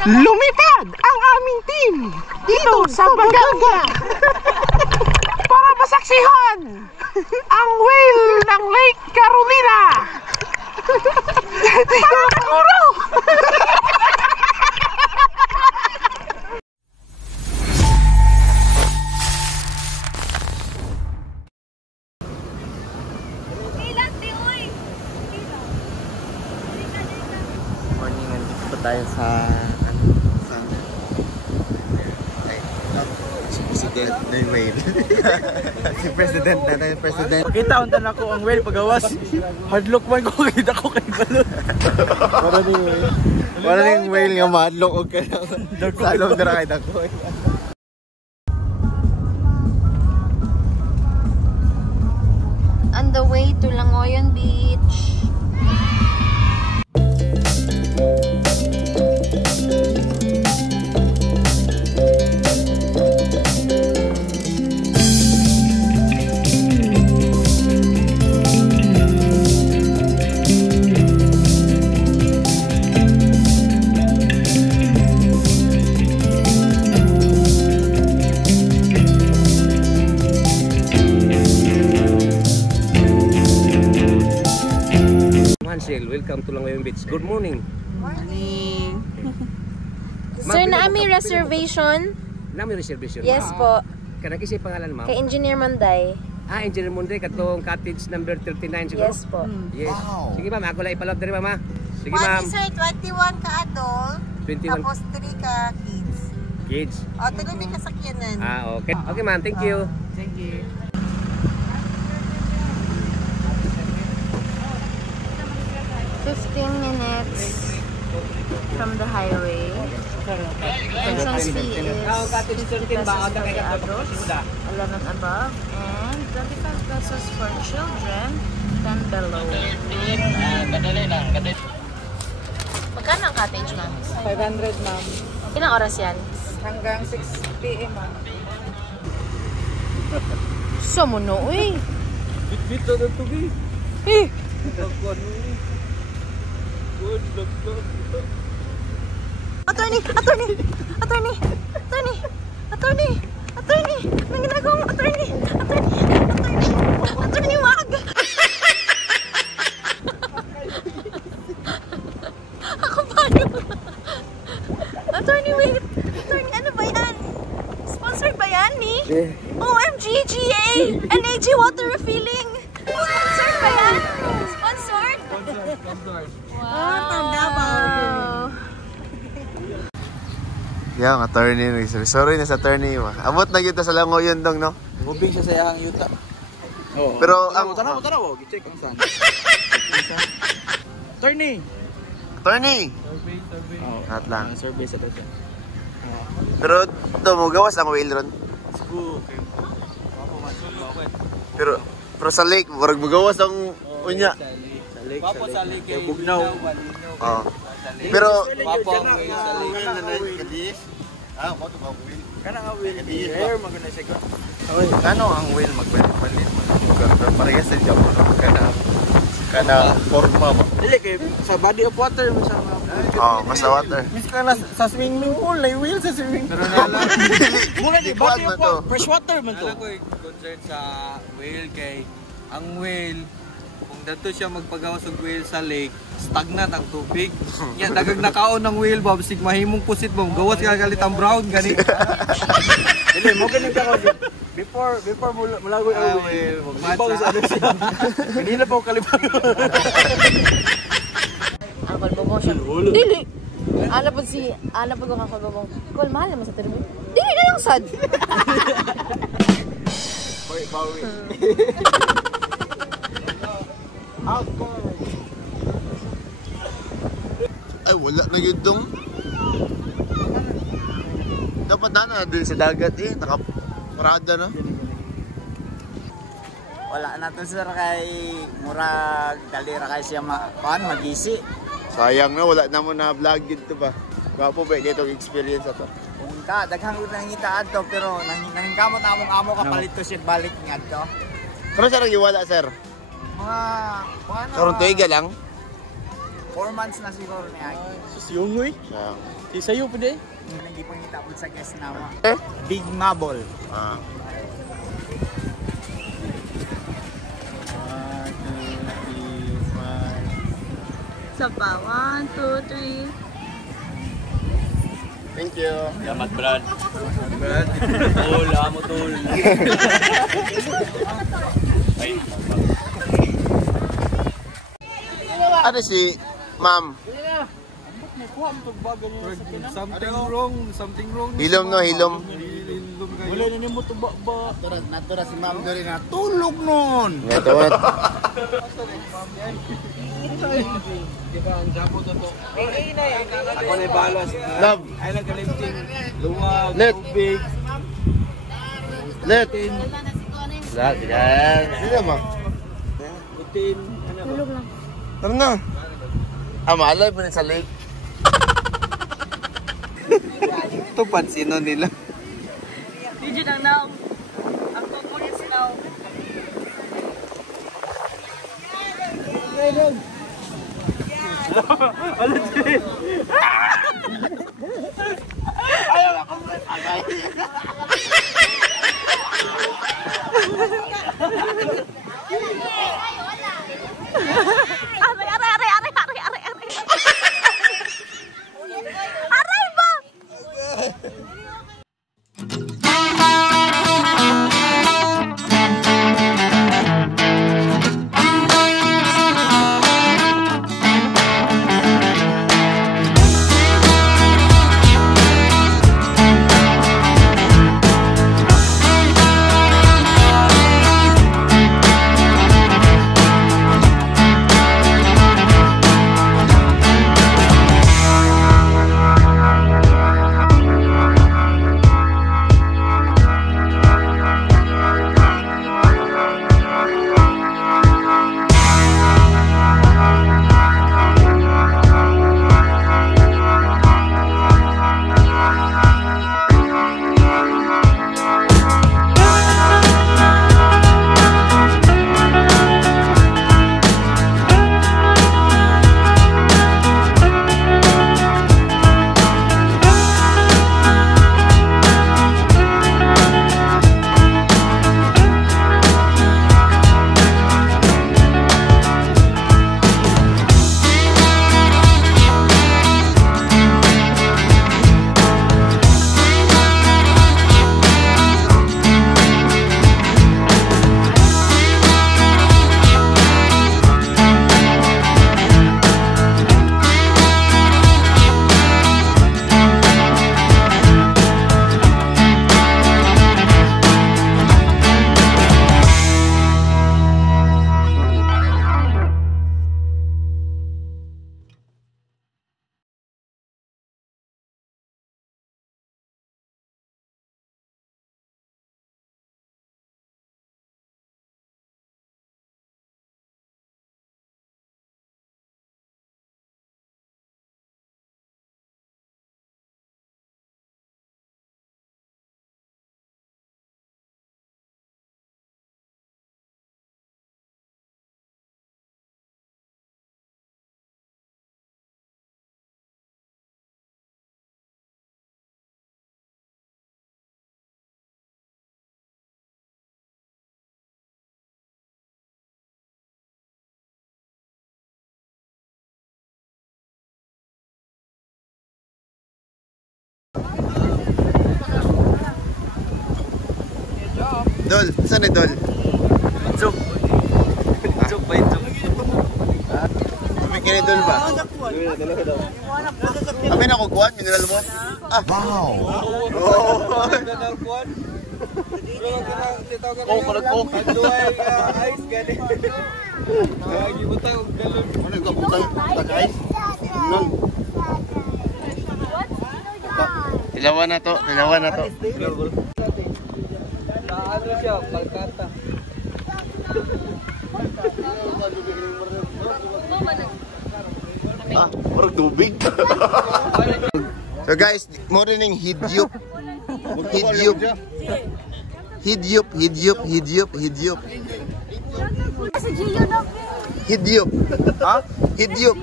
Lumipad ang aming team dito sa Bagaga para masaksihan ang whale ng Lake Carolina. Takuro! Morning, nandito pa tayo sa President na yung whale. Si President na tayo, President. Pakita untan ako ang whale pagawas. Hardlock man ko kita ko kay balon. Para na yung whale nga mahadlock o ka na. Salong na rakay ako. On the way to Langoyan Beach. Welcome to Langoyan Beach. Good morning. Morning. Sir, naami reservation? Naami reservation? Yes po. Kanang kisay pangalan, ma'am? Kay Engineer Manday. Ah, Engineer Manday, katong cottage number 39 siguro? Yes po. Yes. Wow. Sige ma'am, ako lang ipalot din ma'am. Sige ma'am. Sir, 21 ka adult, 21 tapos 3 ka kids. kids. O, tuloy may kasakyanan. Ah, okay. Okay ma'am, thank you. Thank you. 15 minutes from the highway. Entrance fee is 50 pesos for the adults, 11 above, and 25 pesos for children, 10 below. Magkano ang cottage, ma'am? 500 ma'am. Ilang oras yan? Hanggang 6 PM ma'am. So mo no, uy. Bit na to be. Eh! Attorney! May ginagawang attorney! Attorney, wag! Ako ba yun? Attorney, wait! Attorney, ano ba yan? Sponsored ba yan ni? OMG, GA! NAG Water Refilling! Sponsored ba yan? Sponsored? Wow! Yang attorney. Sorry na sa attorney. Abot na kita sa Langoyan dong, no? Gubing siya sa iyang yuta. Oo. Pero ang Tanaw, gi-check ang san. Attorney. attorney. Survey. Oo. Lahat lang. Survey sa dito. Pero ito mo gawas ang whale ron. Pero sa lake, murag magawas ang unya. Sa lake. Kay Bugnaw. Oh. Pero Kana nga whale. Air magana siya. oy, kano ang whale magbalit-balit? Parehas sa job kana forma ba? Dili kay sa body of water mo siya. Oh, basta water. Mis kana sa swimming pool, na whale sa swimming pool. Muna di body of water, fresh water man to. Wala ko concern sa whale kay ang whale kung dato siya magpagawas og whale sa lake, stagnant ang tubig. Nya dagang nakaon ng whale ba bisig mahimong pusit mo, gawas ka galit ang brown gani. Dili mo ganing ka kasi before mulagoy ang whale, magbaw sa ano siya. Kanina pa ko kalibang. Ang kalbong siya. Dili! Ala po ko kakagawang. Kol, mahal naman sa termo. Dili na lang sad! Bawi. Ay, wala na yun dong. Dapat na din sa dagat eh. Nakaparada na. Wala na to sir kay murag dalira kay siya magisi. Sayang na, wala na mo na vlog dito ba. Gwapo ba kayo itong experience na to? Kung ka, daghang nangita adto pero nangingkamot among amo kapalit to siya balik nga adto. Pero sir, iwala sir. Mga ano? Karong tuiga lang. 4 months na siguro ni Agi. Sayang. Sayo pa di. Hindi po nitapon sa guest nawa. Eh? Big Mabol. Ah. 1, 2, 3, 4. Isa pa. 1, 2, 3. Thank you. Salamat, Brad. Brad. Tol, amo tol. Ay. Ano si Ma'am? Something wrong. Hilom no, hilom. Wala na mo to ba. Natura si Ma'am diri na tulog nun. Ito what? Diba ang jamo to to? Ako na balas. Love. Ay nagalimting. Luwag, Let. tubig. Let. Lahat yan. Sino mo? Putin. Tara na. Malay mo rin sa lake. Ito pansino nila. Video ng now. Ang kukulit si now. Aray ba? Dol, saan ni Dol? Joke. Joke ba ito? Kami kini Dol ba? Kami na kukuhan, mineral mo? Ah, wow! Oh, kalagkok. Aduay, ice, gani. Lagi mo tayo, galon. Ano yung kaputang guys? Tilawan na to, tilawan na to. Ano siya, palkata. Ah, parang tubig. So guys, mo rin yung hidyup. Hidyup. Hidyup, hidyup, hidyup, hidyup. Si Gio na. Hidyup. Ha? Hidyup.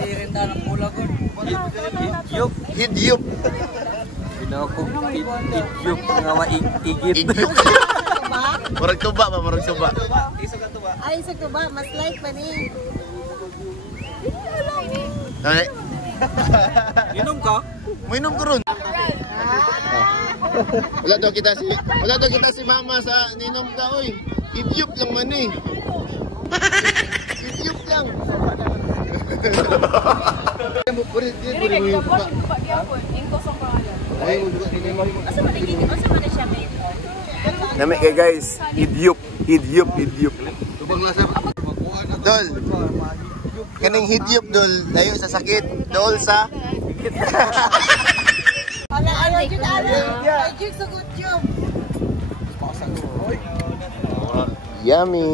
Irinda ng pula ko. Hidyup. Hidyup. Pinakong hidyup nga maigit. Hidyup. Murag tuba ba, murag tuba. Ay, sa tuba, mas like pa ni. Ay, Inom ka? mainom ko ron. Wala daw kita si mama sa ninom ka, oy. Hidyup lang man eh. Hidyup lang. Nami kay guys, hidyup. Dol. Kaning hidyup dol, layo sa sakit, dol sa Ayaw, Jud, ayaw. Jud, sa good job. yummy.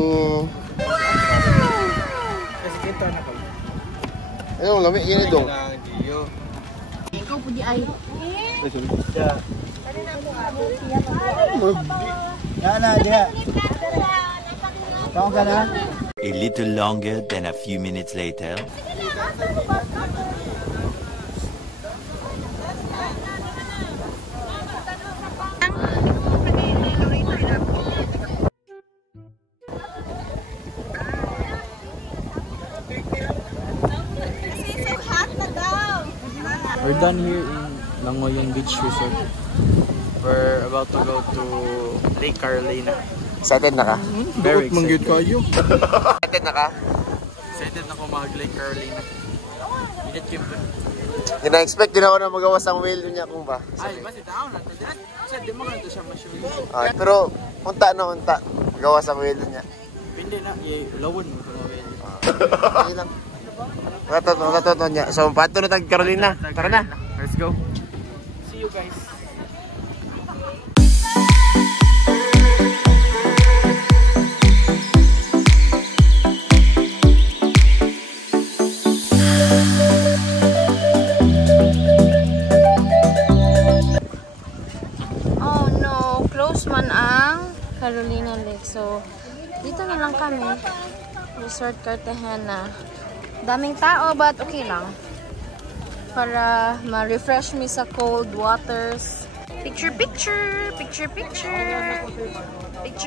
Ano, lamig gini dong. Ikaw po di ay. A little longer than a few minutes later. We're done here in Langoyan Beach Resort. We're about to go to Lake Carolina. Excited na ka? Very excited. Excited na ka? Excited na ako mag-Lake Carolina. Minute game po. Gina-expect din ako na magawas ang whale niya kung ba. Ay, basta tao na. Di mo ganito siya masyumi. Pero unta. Magawas ang whale niya. Hindi na. Lawon mo kung mawin. Ayun lang. Matatot niya. So, pato na tag Carolina. Tara na. Let's go. See you guys. Oh no, close man ang Carolina Lake. So, dito na lang kami. Resort Cartagena. Daming tao, but okay lang. Para ma-refresh me sa cold waters. Picture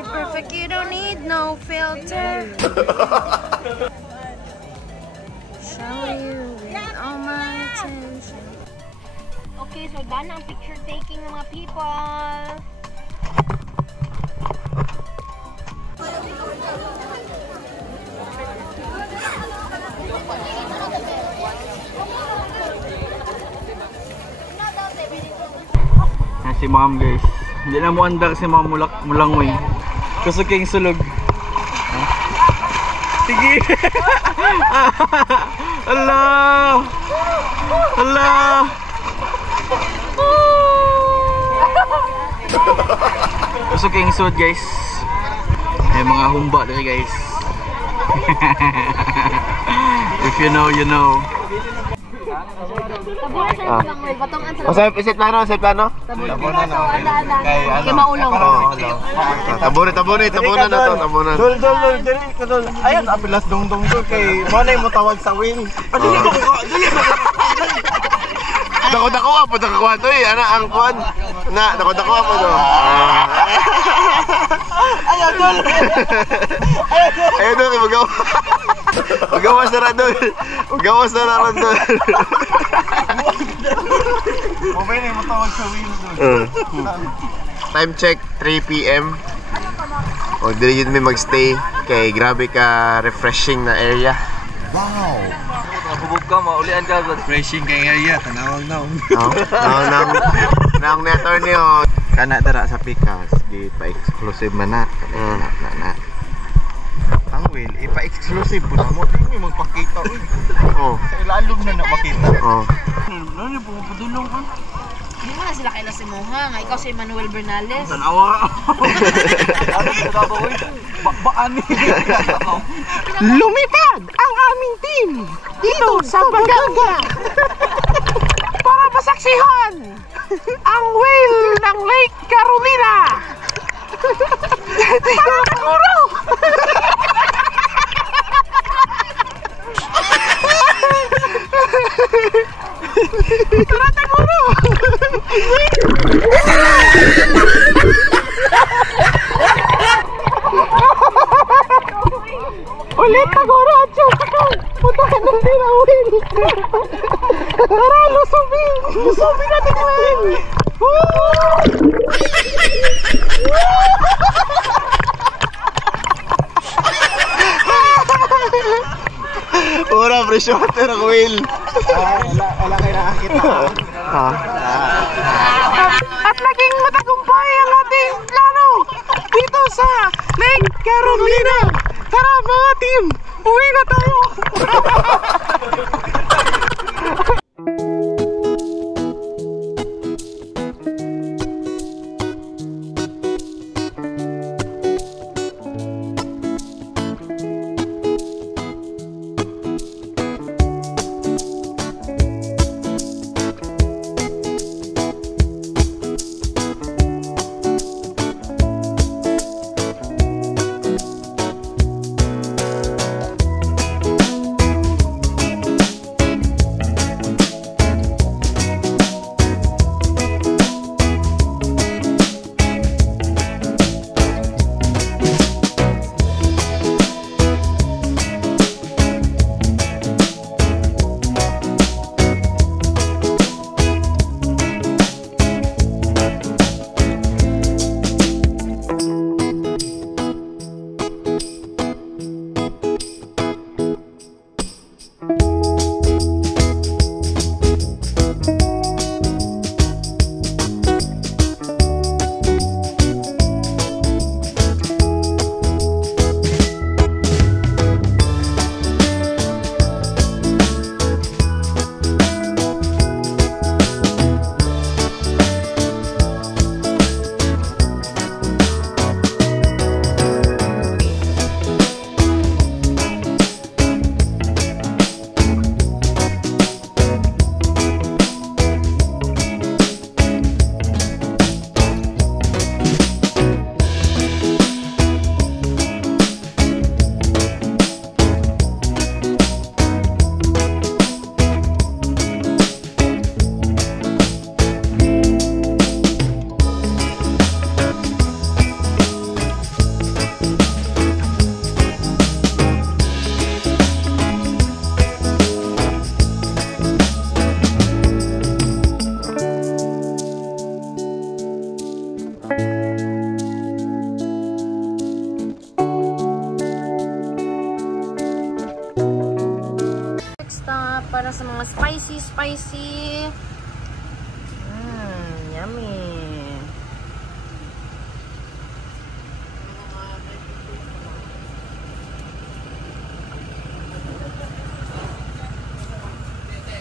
perfect, you don't need no filter. Shower you with all my attention. Okay, so done ang picture taking mga people. Si ma'am guys. Hindi na mo andar si ma'am mulangoy. Kusog kayong sulog. Sige. Allah. Kusog kayong sulog guys. May mga humba dito guys. If you know, you know. Isip plano? Tabunan na to, tabunan. Dol, dali ka dol. Ayan, apilas dong-dong dol kay manay mo tawag sa wing. Dako-dako po nakakuha to eh. Ana ang kuan. Na, dako-dako po to. Ayaw dol. Ayaw dol, magawas na rin dol. Mamay mo tawag sa wing dol. Time check, 3 PM. O, dili yun may magstay. Kay grabe ka refreshing na area. Hubog ka, maulian ka. Refreshing kay area. Tanawag na. Nang netor niyo. Kana dara sa Pikas. Di pa-exclusive man na. Ang whale, ipa-exclusive po na mo. Hindi mo magpakita. Oh. Sa ilalog na makita. Oh. Ano yung pumapudulong ka? Hindi mo na sila kaila si Moha nga. Ikaw si Manuel Bernales. Tanawa. Bakbaan Lumipad ang aming team dito sa Baganga para masaksihan ang whale ng Lake Carolina. Tara na, guro! Gusobin natin whale! Ura, freshwater ang whale. Wala kayo nakakita. At naging matagumpay ang ating plano dito sa Lake Carolina. Tara mga team, uwi na tayo. Para sa mga spicy. Yummy.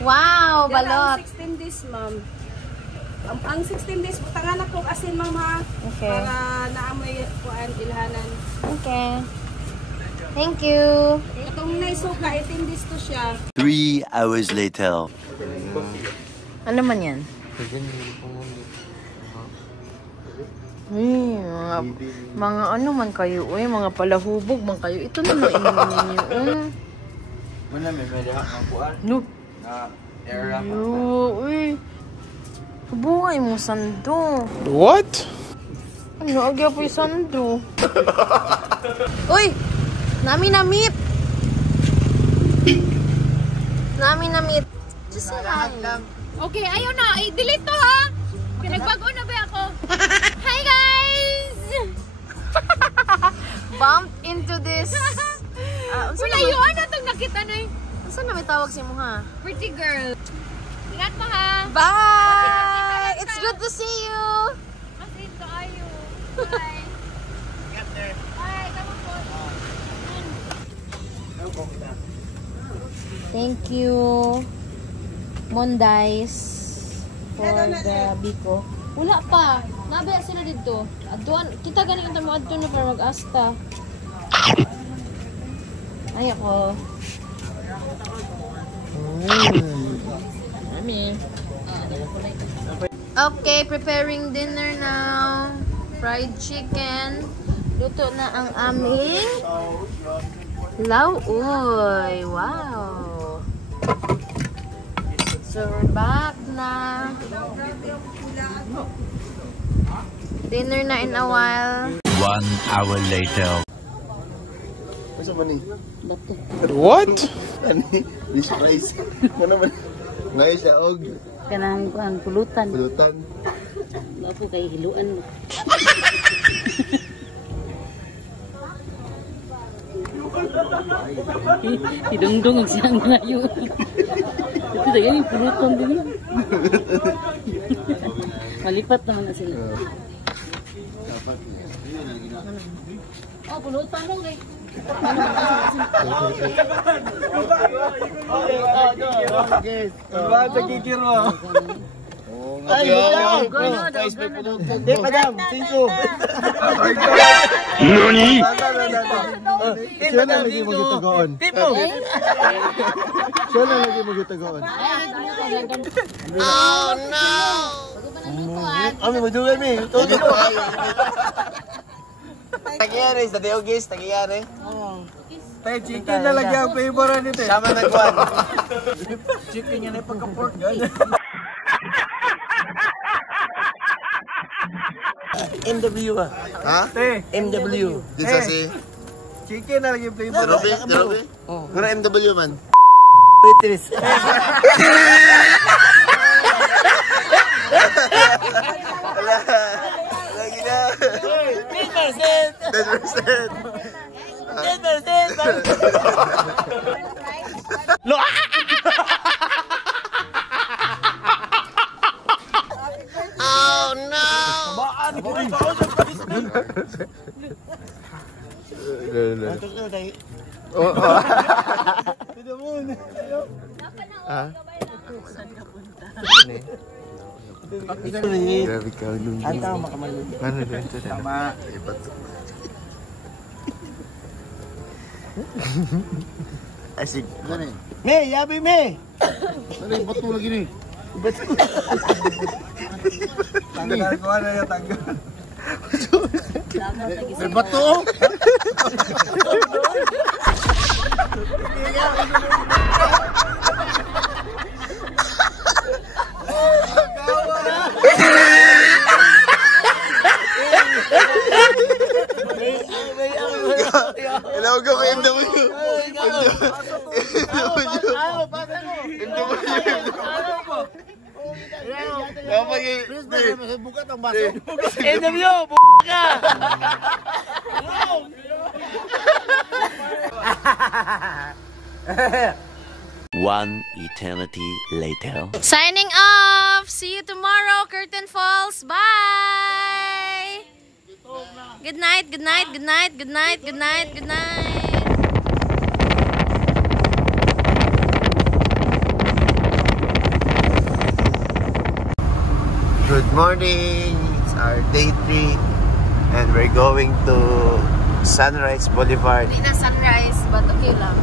Wow, balot. 16 days, ma'am. Ang 16 days, tanganak po asin, ma'am, ha? Okay. Para naamoy po ang ilhanan. Okay. Thank you. Itong naisuka, 18 days to siya. 3 hours later. Ano man yan? Mga ano man kayo, mga palahubog man kayo. Ito na lang inumin ninyo. Muna may pwede hakuan. No. Na area Buhay mo, sando. What? Ano, agya po yung sando. Uy! Nami na meet. Just say hi. Okay, ayun na. I-delete to, ha? Pinagbago na ba ako? Hi, guys! Bumped into this. Wala yun. Ano itong nakita na eh? Saan na may tawag si mo, ha? Pretty girl. Ingat mo, ha? Bye! It's good to see you. Mas into ayo. Bye. Get there. Bye. Tama po. Thank you, Mondays, for the biko. Wala pa. Nabaya sila dito. Aduan, kita ganing mo adto na para mag-asta. Ay, ako. Mami. Okay, preparing dinner now. Fried chicken. Luto na ang aming lauoy. Wow. So, we're back na. Dinner na in a while. 1 hour later. Masa ba ni? What? Ani? This rice. Ano ba? Ngayon siya og Kanang pulutan. Pulutan. Ako kay hiluan mo. Hidungdung ang siyang layo. Ito na yan yung pulutan din. Malipat naman na sila. Oh, pulutan mo kay. Ba sa kikir mo. Ay, Di padam, 5. NANI?! Siya lang lagi magitagoon. Tipo. Siya lang lagi magitagoon. Oh no! Ami madugay mi. Todo ko. Tagyari, sa Deogis, tagyari. Tay, chicken na lagi ang favorite nito eh. Sama nagwan. Chicken yan ay pagka-pork gano'n. MW ba? Ha? Tay, MW. Dito sa si... chicken na lagi ang Si favorite. Robby? Si Robby? Muna MW man. Waitress. Lagi na. 10%. Lo. Oh no! Baan ko ba Grabe ka nung. Anta makamali. Ano dito? Tama. Iba to. Asig. Me, yabi me. Ano yung bato lagi ni? Tanggal ko na yung tanggal. May bato? Ilawag ako MW. Bukat ang baso. MW, ka. One eternity later. Signing off! See you tomorrow, Curtain Falls. Bye! Good night, good night, good night, good night, good night, good night. Good morning! It's our day 3 and we're going to Sunrise Boulevard. Hindi na sunrise, but okay lang.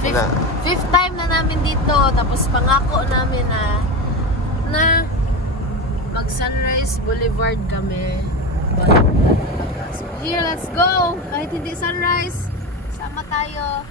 Wala. Fifth time na namin dito, tapos pangako namin na mag Sunrise Boulevard kami. So here, let's go! Kahit hindi sunrise, sama tayo.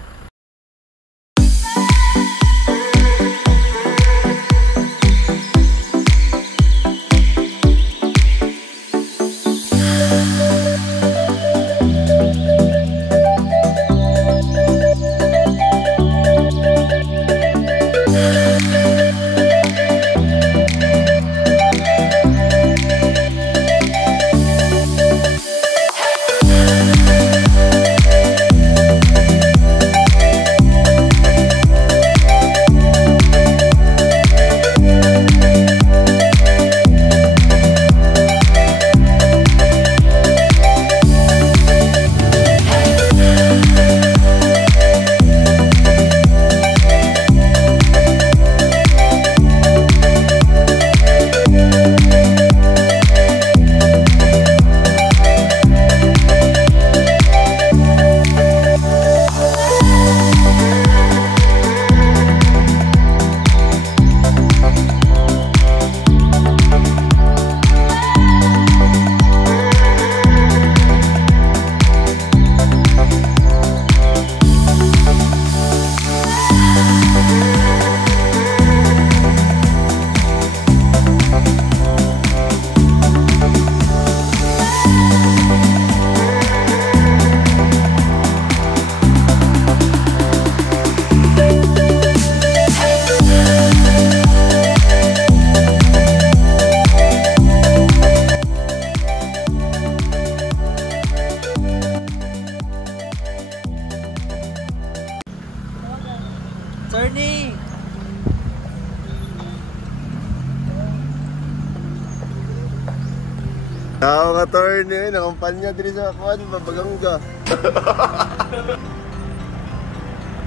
Tao ka, attorney. Nakampanya diri sa kuan, babagangga.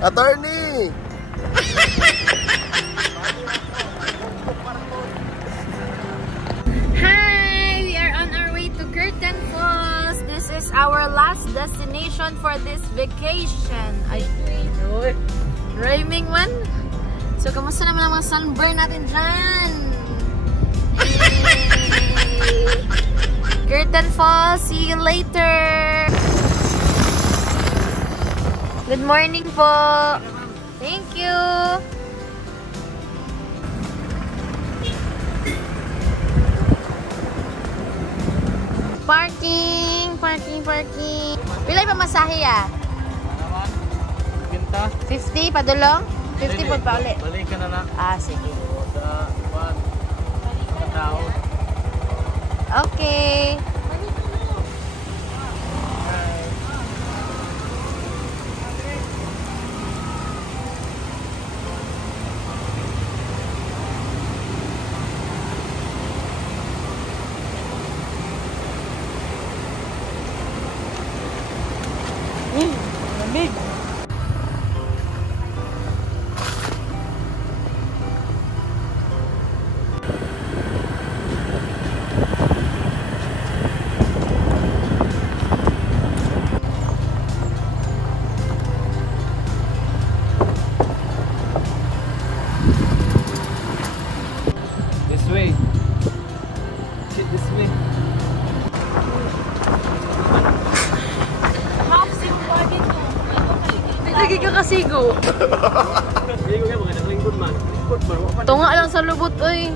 Attorney! Hi! We are on our way to Curtain Falls. This is our last destination for this vacation. Ay, rhyming man. So, kamusta naman ang mga sunburn natin dyan? Curtain Falls, see you later! Good morning po! Thank you! Parking! Parking! Parking! Pilay pa masahe ah? 50 padulong? 50 po pa ulit. Balik ka na na. Ah, sige. Okay. Lamig. This way. Shit, this way. Lagi ka kasigo. Ligo ka mga naglingkod man. Tunga lang sa lubot, oy.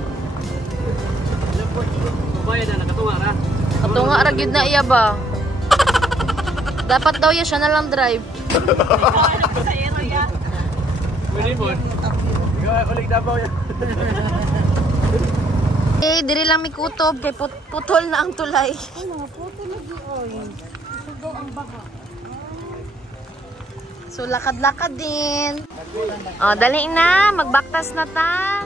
Babayad na, nakatunga ra. Katunga ra gyud na iya ba? Dapat daw siya na lang drive. Pwede mo. Ikaw ulit dabaw yan. Eh, diri lang mi kutob kay putol na ang tulay. So lakad-lakad din. Oh, dali na, magbaktas na ta.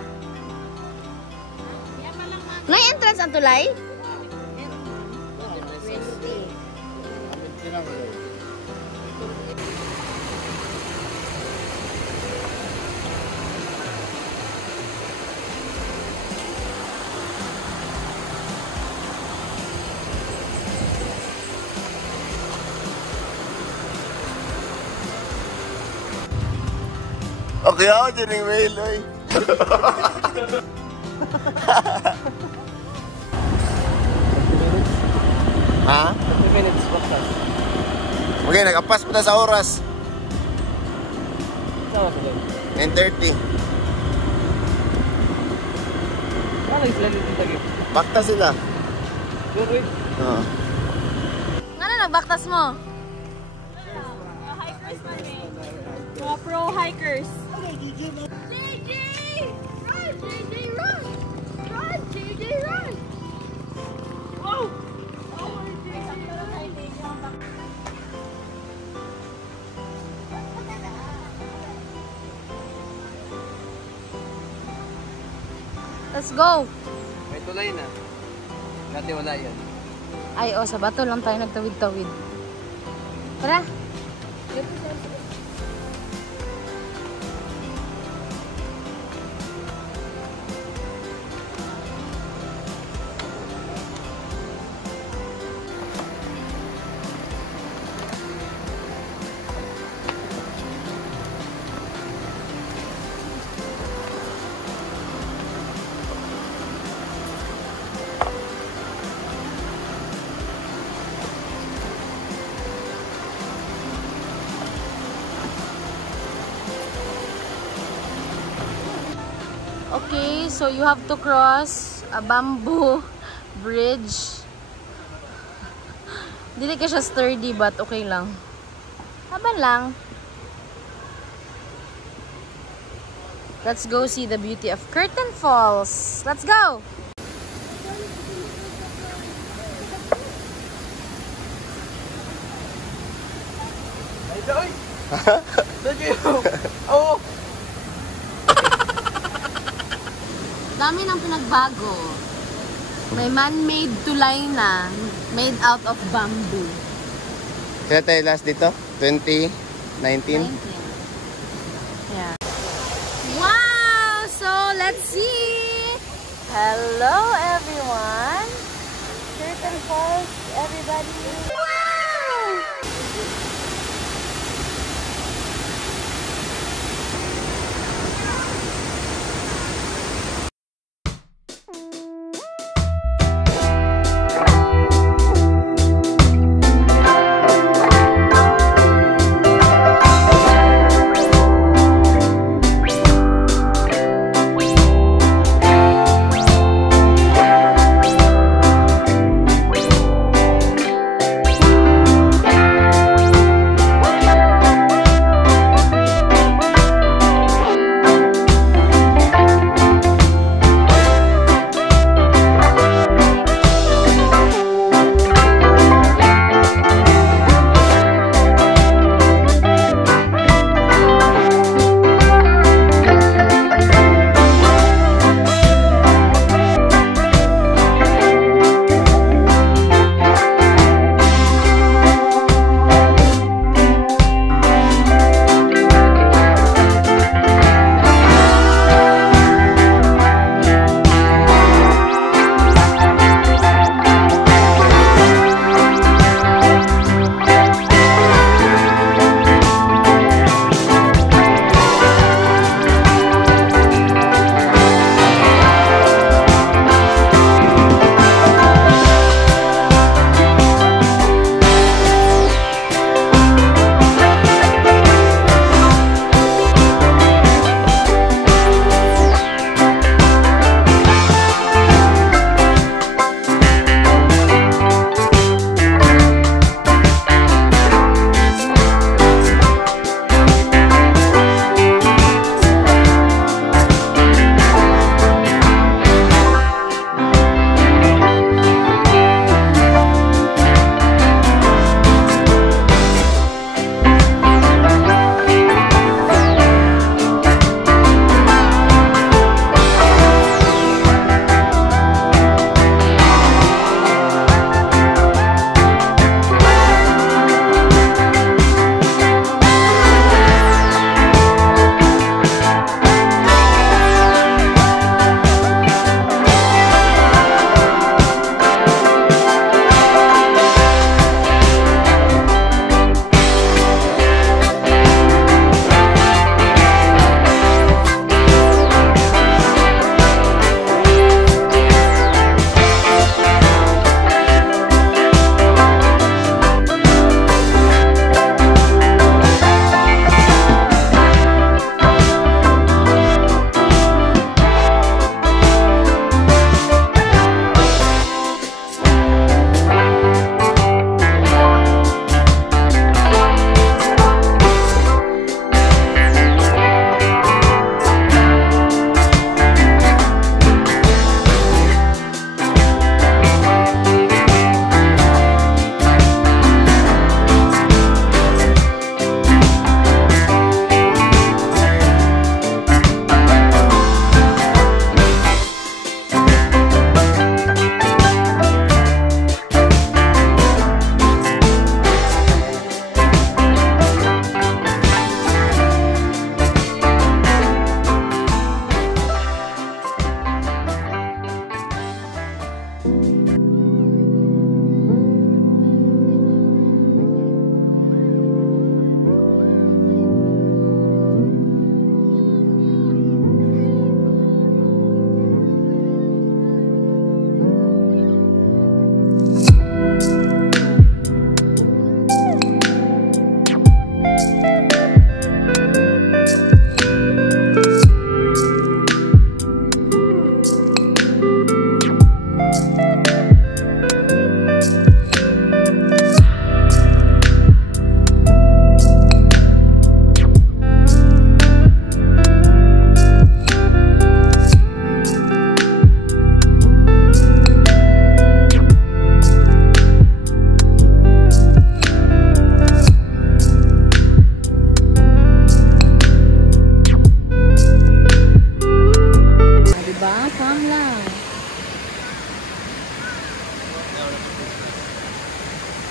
May entrance ang tulay? Okay ako dyan yung whale, oy. Ha? 30 minutes baktas. Okay, nag-apas pa na sa oras. Saan ka doon? 9:30. Paano yung sila dito tagi? Bakta sila. Sure, wait. Oo. Ano nagbaktas mo? Hikers man eh. Mga pro hikers. JJ! Run! JJ, run! Run! JJ, run! Wow! Let's go! May tulay na. Dati wala yan. Ay, oh, sa bato lang tayo nagtawid-tawid. Tara! Okay, so you have to cross a bamboo bridge. Dili ka siya sturdy but okay lang. Haban lang. Let's go see the beauty of Curtain Falls. Let's go! Oo! Dami ng pinagbago. May man-made tulay na. Made out of bamboo. Kaya tayo last dito? 2019? Yeah. Wow! So, let's see! Hello, everyone! Curtain Falls, everybody! Wow!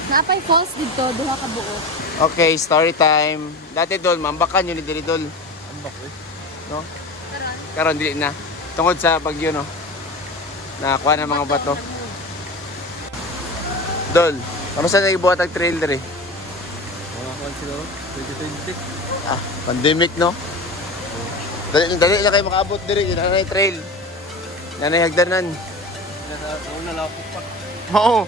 Napay falls dito, duha ka buo. Okay, story time. Dati Dol, mambakan yun ni Dili Dol. Ambak eh. No? Karon dili na. Tungod sa bagyo no. Nakakuha ng mga bato. Dol, kamusta na ibuhat ang trail dere? Mga kuwan siguro, 2026. Pandemic no? Dali na kayo makaabot dere, yun na trail. Nanay hagdanan. Una lapok pa. Oo.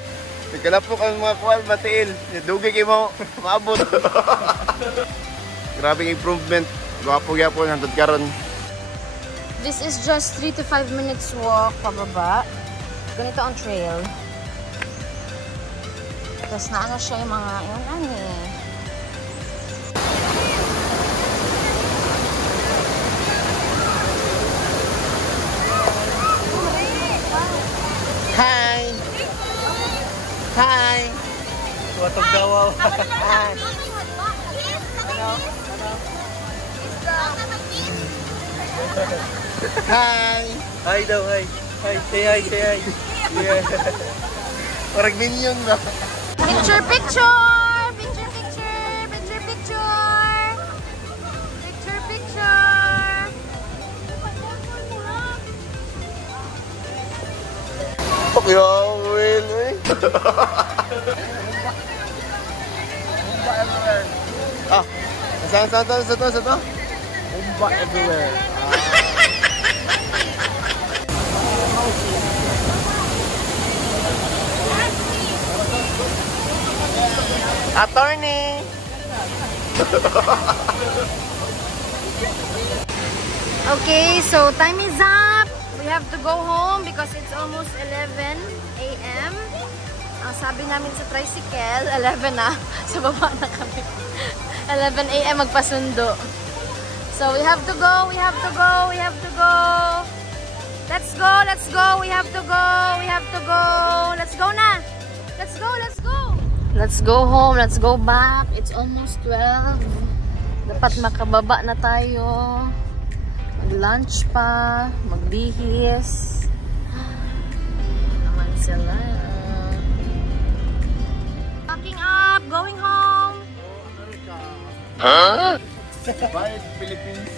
Nagkalapok ang mga kuwan, matiil. Dugay kayo mo, maabot. Grabing improvement. Gwapo-gwapo nandun karon. This is just 3 to 5 minutes walk pababa. Ganito ang trail. Tapos naano siya yung mga, yun ano eh. Hi! Hi! Tuwatog dawaw. Hi! Hi! Hi daw, hi. Hi, say hi, say hi. Yeah. Parang minion ba? Picture, picture! Picture, picture! Picture, picture! Picture, picture! Okay, Will, eh. Saan to? Umba everywhere. Attorney! Okay, so time is up. We have to go home because it's almost 11 a.m. Ang sabi namin sa tricycle, 11 na. Sa baba na kami. 11 a.m. magpasundo. So we have to go, we have to go, we have to go. Let's go, let's go, we have to go, we have to go. Let's go na. Let's go, let's go. Let's go home, let's go back. It's almost 12. Dapat makababa na tayo. Mag-lunch pa, magbihis. Naman sila. Packing up, going home. Huh? Bye, Philippines.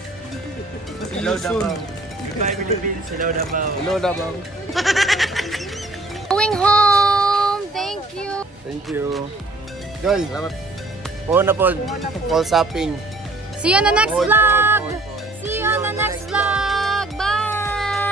Hello, Davao. Goodbye, Philippines. Hello, Davao. Hello, Davao. Going home. Thank you. Thank you. Joy, salamat. Po na po. Fall shopping. See you on the next vlog.